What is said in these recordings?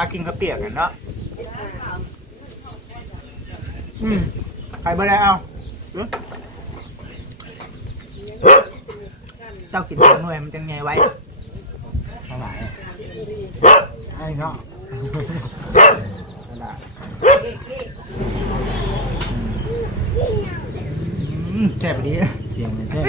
มากินข้าวเปียกกันเนาะอืมใครบ่ได้เอาเด้อเจ้ากินสองหน่วยมันจังไงไว้เท่าไหร่ไอ้เนาะอืมแซ่บดีเสียงมันแซ่บ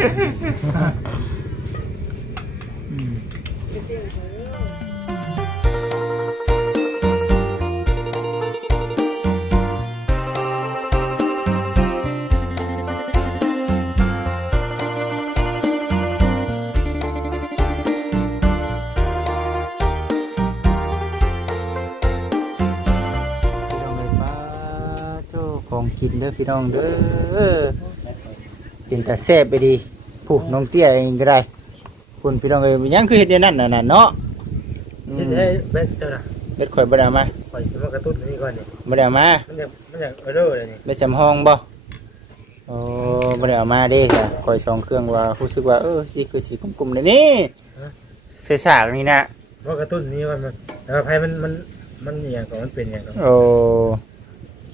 เด้อพี่น้องเด้อเป็นแต่แซ่บไปดีผู้น้องเตี้ยเองก็ได้คุณพี่น้องเอ้ยยังคือเห็ดเดียวนั่นน่ะน่ะเนาะอืมที่ได้เบ็ดเจ้าน่ะเบ็ดข่อยบ่ได้เอามาปล่อยมากระตุ้นนี่ก่อนนี่บ่ได้เอามามันจะมันจะเออเด้อเลยนี่เบ็ดจำห้องบ่โอ้บ่ได้เอามาเด้จ้ะข่อยสองเครื่องว่ารู้สึกว่าเออสิคือสีกลุ่มๆเลยนี่ใส่ฉากนี่นะมากระตุ้นนี่ก่อนมันแต่ว่าไผมันมันมันอหย่างก่อนมันเป็นอหย่างก่อนโอ้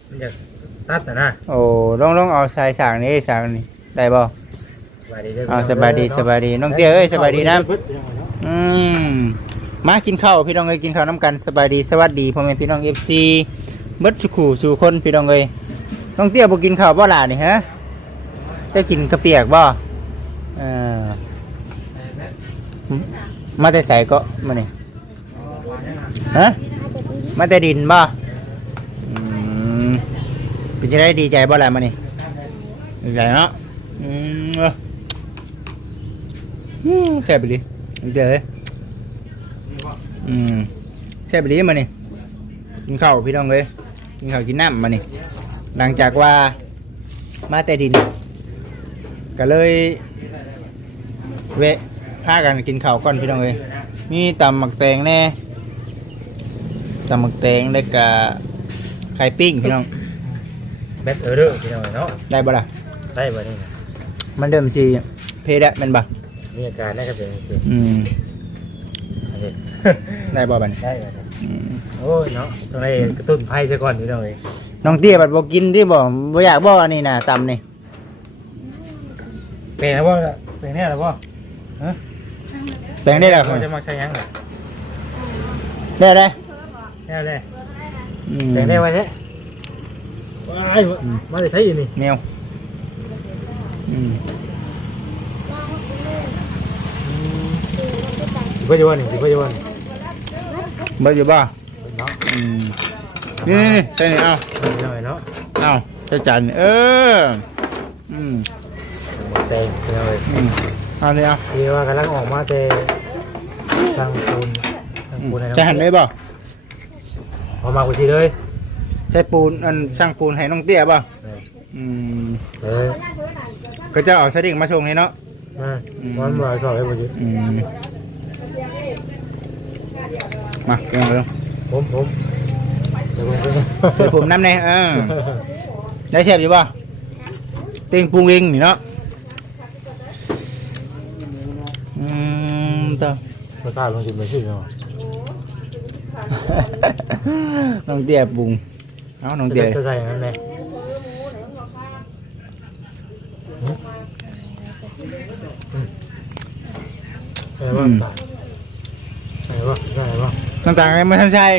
มันจะ ตัดน่ะนะโอ้ลองลองเอาใส่ฉากนี่ฉากนี่ได้บ่สบายดีเด้อเอาสบายดีสบายดีน้องเตี้ยเอ้ยสบายดีนะอืมมากินข้าวพี่น้องเอ้ยกินข้าวน้ำกันสบายดีสวัสดีพ่อแม่พี่น้องเอฟซีเบิดสุขูสู่คนพี่น้องเอ้ยน้องเตี้ยบ่กินข้าวบ่ล่ะนี่ฮะเจะกินกระเปียกบ่เออมาแต่ใส่ก็มานี่ฮะมาแต่ดินบ่อืม เป็นจะได้ดีใจบ่ล่ะมานี่ดีใจเนาะอืมเอออืมแซ่บไปดิน้องเตี้ยเอ้ยอืมแซ่บดีมานี่กินข้าวพี่น้องเลยกินข้าวกินน้ำมานี่หลังจากว่ามาแต่ดิน ก็เลยเวะพากันกินข้าวก่อนพี่น้องเลยมีตำหมักแตงแน่ตำหมักแตงแล้วก็ไข่ปิ้งพี่น้อง เบ็ดเออเด้อพี่น้องเนาะได้บ่ล่ะได้บ่นี่นะมันเดิมสิเพดะแมันบ่มีอาการได้ก็เป็นสิอืมอันนี้ได้บ่บัดนได้บ่นี่อืมโอ้ยเนาะต้องได้กระตุ้นไผซะก่อนพี่น้องเอ้ยน้องเตี้ยบัดบ่กินที่บ่บ่อยากบ่อันนี้น่ะตำนี่เป็นแล้วบ่เป็นแน่แล้วบ่แปลงได้แล้วเขาจะมาใช้ยังล่ะได้ได้แน่เลยอืมแบ่งได้ไว้แท้ว้ายมาได้ ใช้อีนี่แมวอืมสิเพิ่นจะว่านี่สิเพิ่นจะว่านี่เบิดอยู่บ่เนาะอืมนี่นี่นี่ใส่นี่เอาพี่น้องเอ้ยเนาะเอาใส่จานนี่เอออืมหมดแดงพี่น้องเอ้ยอืมเอานี่เอาที่ว่ากำลังออกมาแต่สร้างปูนสร้างปูนให้น้องจะหันได้บ่ออกมากูทีเลย ใส่ปูนอันช่างปูนให้น้องเตี้ยบ่อืมเออก็จะเอาสดิ่งมาส่งให้เนาะมาวันบ่ายก็ให้บ่อยู่อืมมาเรื่องเรื่องผมผมเดี๋ยวผมจะใส่ผมน้ำแน่เออได้เชฟอยู่บ่เต็งปรุงเองนี่เนาะอืมต่อมาตายลงจิไปชื่อเนาะ น้องเตี้ยปรุง เอาน้องเตี้ยจะใส่อย่างนั้นแหละใส่ว่าตายใส่ว่าใส่ว่าต่างๆไงมาทันชัย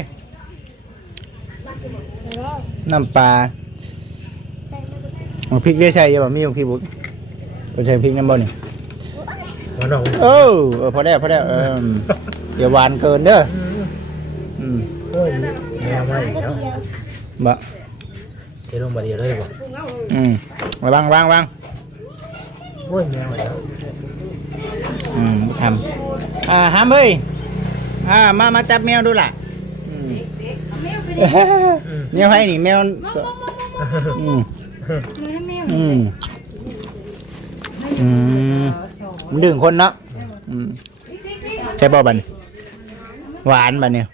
น้ำปลาของพริกได้ใช่ยังบ่มีของพริกบุกเป็นใช่พริกน้ำบ่นี่วันน้องเออเออพอได้พอได้เอออย่าหวานเกินเด้ออืมโอ้ยแมวมาอีกแล้ว บะเทลงมาเดียวเลยบ่อืมมาวางวางวางโอ้ยแมวอีกแล้วอืมทำอ่าห้ามเฮ้ยอ่ามามาจับแมวดูล่ะอืมแมวให้นี่แมวอืมอืมอืมมันดึงคนเนาะอืมใช่ป่ะบัดนหวานบัดเนี่ย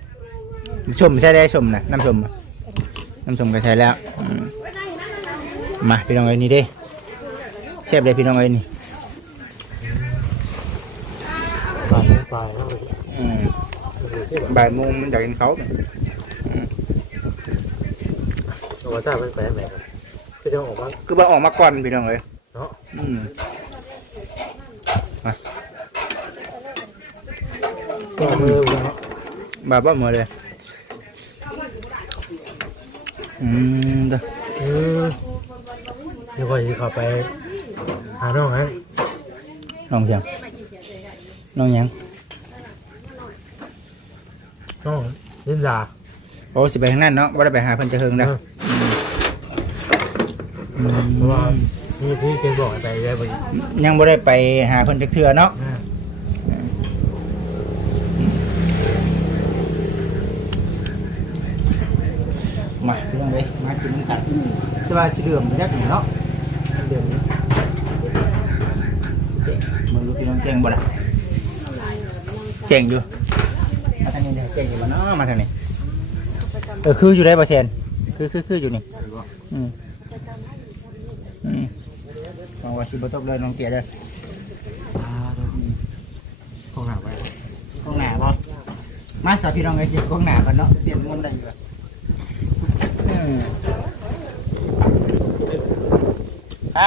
ชมใช่ได้ชมนะน้ำชมอะ น้ำชมก็ใช้แล้วอืมมาพี่น้องเอ้ยนี่เด้เสียบเลยพี่น้องเอ้ยนี่ปลายปลายแล้วอืมบ่ายโมงมันอยากกินเขาเอาว่าจ้าเป็นแปลงไหนครับคือจะออกมาคือว่าออกมาก่อนพี่น้องเลยเนาะอืมก็มือเนาะบาบ้าหมดเลย อืมเด้อเออเดี๋ยวก่อนจะเข้าไป หาน้องนั้นน้องเสียงน้องหยังน้องยินดาโอ้สิไปทางนั้นเนาะว่าได้ไปหาเพิ่นจะเฮิงนะอืมเพราะว่ามีที่เคยบอกไปได้บ่อีกยังบ่ได้ไปหาเพิ่นจักเทื่อเนาะ อ่า พี่น้องเลยมากินน้ำกันแต่ว่าสิเหลื่อมจักหน่อยเนาะเดือมนี้มึงรู้พี่น้องแจ้งบ่ล่ะแจ้งอยู่มาทางนี้เด้อแจ้งอยู่บ่เนาะมาทางนี้เออคืออยู่ได้เปอร์เซ็นต์คือคือคืออยู่นี่อืมอืมวังว่าสิบ่ตกเลยน้องเตี้ยเด้ออ่าเดี๋ยวห้องหาไว้กล้องหน้าบ่มาสาวพี่น้องไอ้สิกล้องหน้ากันเนาะเปลี่ยนมุมได้อยู่ ฮะ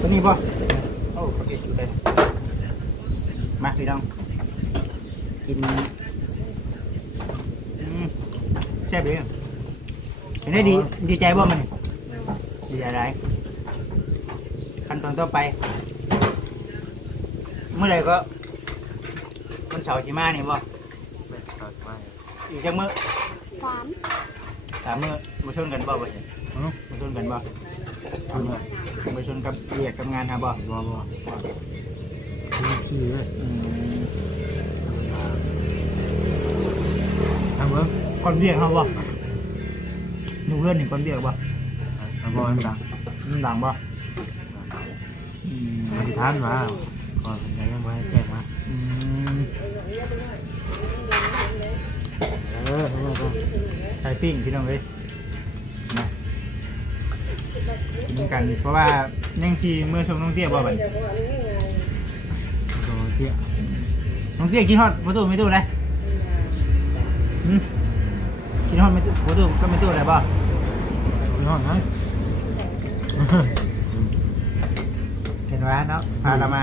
ตัวนี้บ่ะโอ้เขาเก็บอยู่เลยมาพี่น้อง กินแซ่บเลยเห็นได้ดีดีใจบ่มันดีใจอะไรขั้นตอนต่อไป เมื่อไหรก็มันเสาร์ชิมานี่บ่ไม่ขาดไม่อีกจังมื้อสามสามมื้อมาชนกันบ่บ่เห็นมาชนกันบ่ทำเลยมาชนกับเรียกกับงานฮะบ่บ่บ่ที่ชื่อเลยอืมทำเบิ้งก่อนเรียกเฮาบ่ดูเพื่อนนี่ก่อนเรียกบ่ทำบอลดังมันดังบ่อืมอธิษฐานมาก่อนยังยัง ไม่แจ้งมาอืมเออทำไมก็ไข่ปิ้งพี่น้องเอ้ยมากินกัน เพราะว่ายังชีเมื่อชมน้องเตี้ยบ่บัดโดนเที่ยน้องเตี้ยกินฮอดประตูไม่ตู้เลยหืมกินฮอดไม่ตู้ประตูก็ไม่ตู้เลยบ่กินฮอนนะเห็นว่าเนาะพาเรามา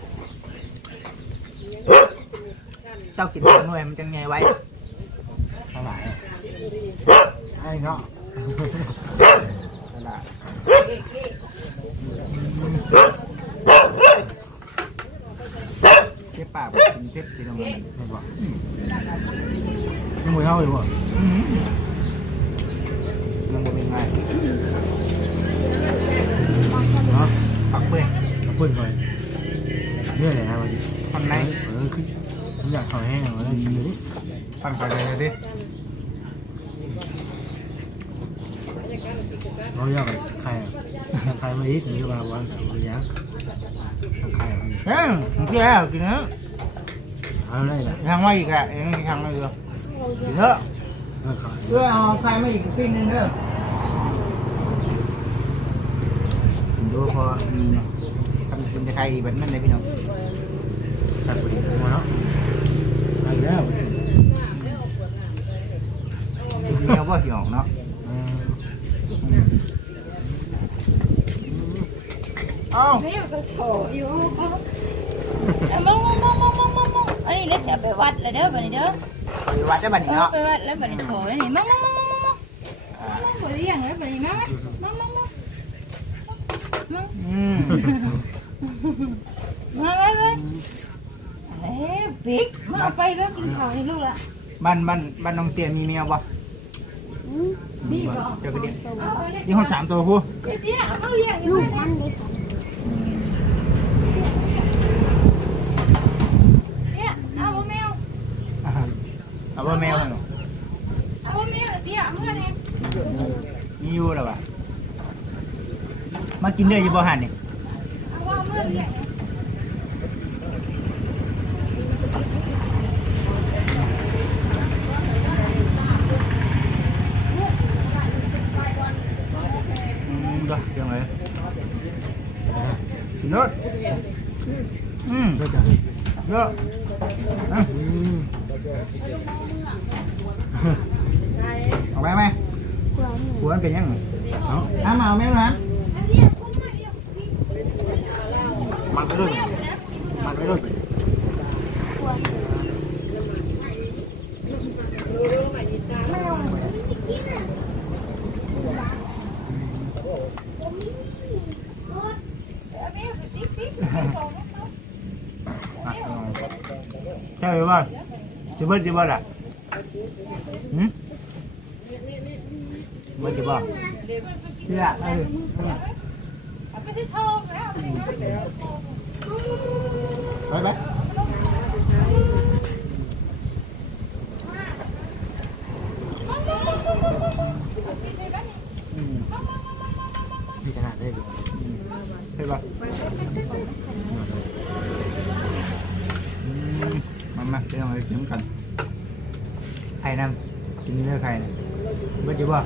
เจ้ากินเงินหน่วยมันจะงไงไว้เท่าไหร่ไอ้เนาะนั่นล่ะเจ็บปากกินเจ็บพี่น้องมันไม่บอกยังมือเข้าอยู่บ่ ฟันคอยเลยดิเราอยากไข่ไข่มาอีกหรือว่าวันหรือยังไข่เฮ้ยมึงแล้วกินเนอะเอาได้ละทางมาอีกอะเองทางมาอีกอะกินเนอะเออไข่เพื่อเอาไข่มาอีกปิ้งนึงเด้อดูพอทำเป็นไข่แบบนั้นเลยพี่น้องตัดไปมาเนาะไปแล้ว มีเอาบ่สิออกเนาะอืมเอ้าไม่ก็โฉอยู่เอามองมองมองมองมองมองมองอันนี้เล็กเสียไปวัดแล้วเด้อบัดนี้เด้อไปวัดได้บัดนี้เออเนาะไปวัดแล้วบัดนี้โฉแล้วนี่มองมองมองมองมองมองบ่ได้ยังแล้วบัดนี้มามามองมองมองมองอืมมาไปไปเอ้ปิ๊กมาไปแล้วกินข้าวนี่ลูกละบ้านบ้านบ้านน้องเตียมีเมียบ่มีบ่ เจ้ากระเด็นนี่ห้องสามตัวพูลูกมันเลยค่ะอาหารเอาว่าแมวมันเหรอมีอยู่หรอวะมากินเด้ออยู่บ่หันนี่ย เอาไปไหมหัวมันเป็นยังไงเอาน้ำมาเอาไหมครับมันไปด้วยมันไปด้วย ใช่ไหมว่า จะเบิ้ลจะเบิ้ลอะหืมเบิ้ลจะเบิ้ลเชื่อเออไปที่ทองแล้วไปไปอืมมีขนาดได้ดูใช่ปะอืม มามาเดี๋ยวเราไปกินกันไข่น้ำกินเนื้อไข่น่ะเบิ้ลจะเบิ้ล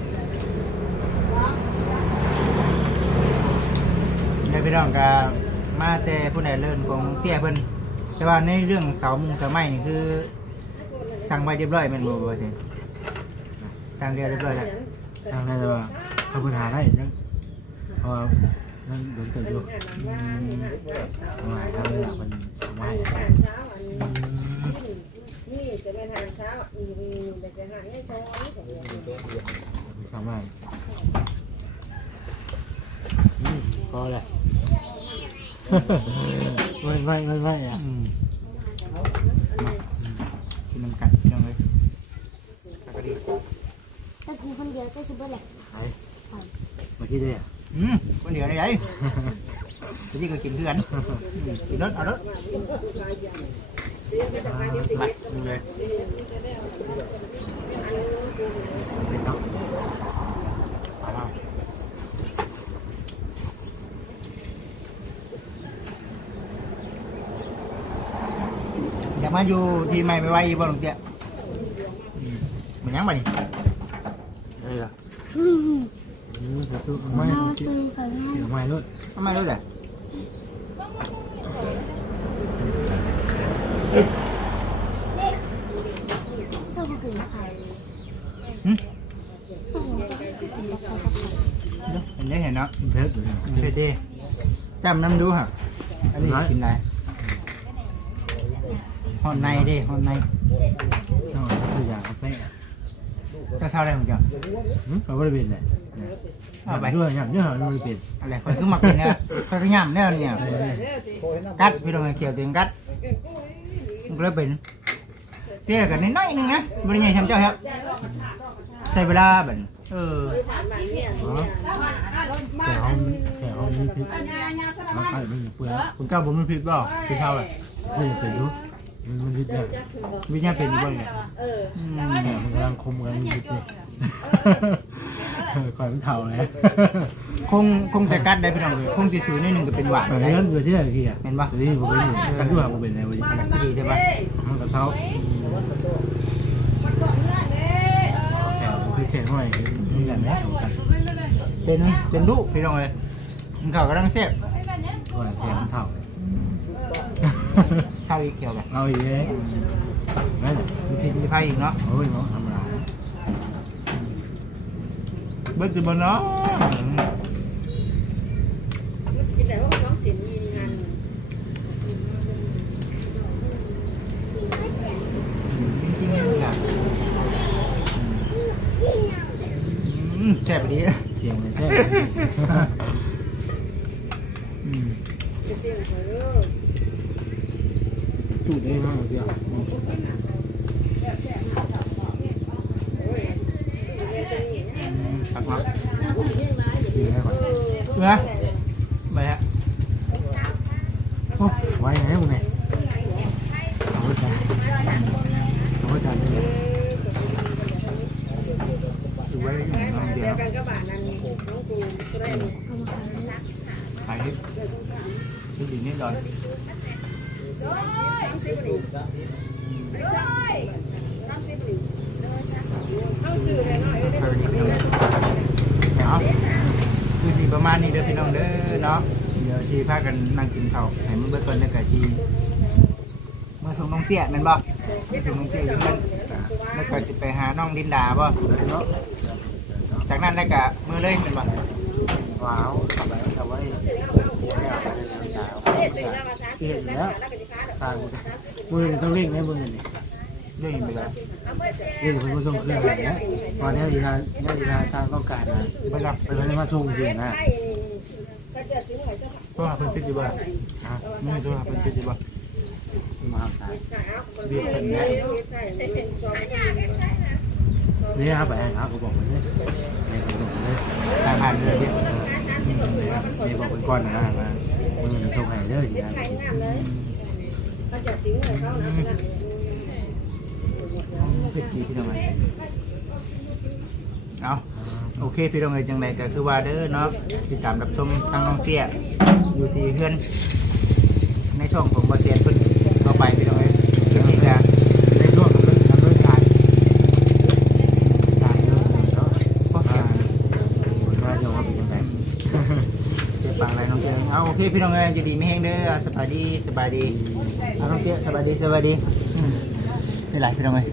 ได้ไปลองกับมาแต่ผู้ใดเลิ่นของเตี้ยเพิ่นแต่ว่าในเรื่องเสามุงเสาไม้นี่คือสั่งไว้เรียบร้อยแม่นบ่บ่สิสั่งเรียบร้อยแล้วสร้างได้แต่ว่าถ้าปัญหาได้ยังเพราะว่านั่นโดนเติมอยู่ทำไมทำไม่อยากมันสมัยนี่จะไปทาน เช้าอืมอืมจะไปทานให้ช้อนสมัยพอเลยไม่ไม่ไม่ไม่อะอืมมากินน้ำกันพี่น้องเลยแล้วก็ดีแต่กูคนเดียวก็คือเบื่อแหละไปเมื่อกี้ได้อะอืมคนเดียวได้ไงทีนี้ก็กินเพื่อนอืมกินรถเอารถ มาดูเลยเป็นเนาะเอามาอยากมาอยู่ที่ใหม่ไปไว้อีบ่หลวงเตี้ยอืมเหมือนยังบ่นี่ได้ละอืมอืมจะสู้ไม่เอาชิปืนไปง่ายเดี๋ยวไม่รู้ทำไมรู้แต่ถ้ากูกินใคร หึ ต้องก็กินกับใครกับใคร เห็ นได้เห็นเนาะเพชรอยู่เนี่ยเผ็ดดีจำน้ำดูฮะอันนี้กินได้หอนในดิหอนในต้องเอาตัวอย่างเอาไปเจ้าเช่าได้เหมือนกันหืมเอาไปเป็นเลยเอาไปด้วยอย่างเนี้ยมันเป็นอะไรคอยขึ้นมาเป็นเนี่ยคอยขึ้นย่ำเนี่ยเนี่ยเออกัดพี่น้องเขียวเต็มกัดมันก็เลยเป็นเตี้ยกันน้อยๆนึงนะบริญญาทำเจ้าครับใช้เวลาแบบเออ แต่เขาแต่เขาไม่พิษมาขายมันเปลือกคุณเจ้าผมไม่ผิดเปล่าพี่เท่าไหร่ไม่เป็นรู้มันมันพิษเนี่ยวิญญาณเป็นอยู่บ้างเนี่ยเอออืมแต่มันกำลังคมกันมันพิษเนี่ยคอยมันเท่าเลยคงคงแต่กัดได้พี่น้องเลยคงที่สุดนิดนึงก็เป็นหวานแต่เรื่องเกิดที่ไหนกี่อะเห็นปะนี่ผมเป็นกันด้วยผมเป็นอะไรวะดีใช่ปะมันก็เศร้าแต่ผมคือแค่ห้อยนี่แหละแม่ของกัน เป็นเป็นลูกพี่น้องเลยมันเขากำลังเสียบว่าแค่มันเท่าเท่าอีกเกี่ยวกันเอาอีกเลยนั่นแหละมีพิษมีภัยอีกเนาะโอ้ยน้องธรรมดาเบิ้ลจะบนเนาะกินแต่ว่าน้องสินมีงานจริงๆเนี่ยนะอืมแซ่บดี จุดได้มากเดียวโอ้ยเรียนตรงนี้ตักเนาะดีให้ก่อนเนื้อไปฮะ โอ้ไว้ไหนมึงเนี่ยเอาไว้กันเอาไว้กัน ดูไว้อย่างน้องเดี เดี ย ยว วกันก็บ้านนั้นน้องตูก็ได้ เอามาขาย ดหน่อย เข้าสื่อเลยเนาะเนาะคือสิประมาณนี้เด้อพี่น้องเด้อเนาะเดี๋ยวชีพากันนั่งกินข้าวให้มันเบิดก่อนแล้วก็ชีเมาส่งน้องเตี้ยแม่นบ่มาส่งน้องเตี้ยอยู่นั่นแล้วก็สิไปหาน้องดินดาบ่เนาะจากนั้นแล้วก็มือเลยแม่นบ่ว้าวทำไมทำไว้สาวเด็ดจริงนะมาช้าที่แล้วแล้วก็จะสร้าง มือต้องเร่งนะมือนี่เร่งไปแล้วเร่งเป็นผู้ทรงเครื่องแบบนี้ตอนนี้ดีนาเนี่ยดีนาสร้างต้องการนะบ่รับไปเลยมาส่งจริงนะไอ้นี่ถ้าเกิดถึงหน่อยจะโทรหาเพิ่นติดอยู่บ้านฮะไม่โทรหาเพิ่นติดอยู่บ่มาสายขาเอาคนนี้เลยใช่เป็นจอมนี่ครับไปครับเขาบอกว่าเนี่ยเนี่ยเขาบอกว่าเนี่ยทางผ่านเลยดินี่บอกเป็นก้อนนะมามือส่งให้เด้อจริงนะขายงามเลยถ้าเกิดถึงหน่อยเขานะนั่นเพิ่นจีพี่น้องเอ้ยเอาโอเคพี่น้องเอ๋ยจังไดก็คือว่าเด้อเนาะติดตามรับชมทางน้องเตี้ยอยู่ที่เพื่อนในช่องของบอเซียนเพิ่นต่อไปพี่น้องเอ๋ยคลิปนี้ก็ ได้ร่วมกันเลยกันเลยถ่ายถ่ายเนาะเนาะ พอเสียง มาจะว่าเป็นยังไง เสียปังอะไรน้องเตี้ยเอาโอเค พี่น้องเอ๋ยอยู่ดีไม่แห้งเด้อสบายดีสบายดีเอาน้องเตี้ยสบายดีสบายดีอืมนี่หลายพี่น้องเอ๋ย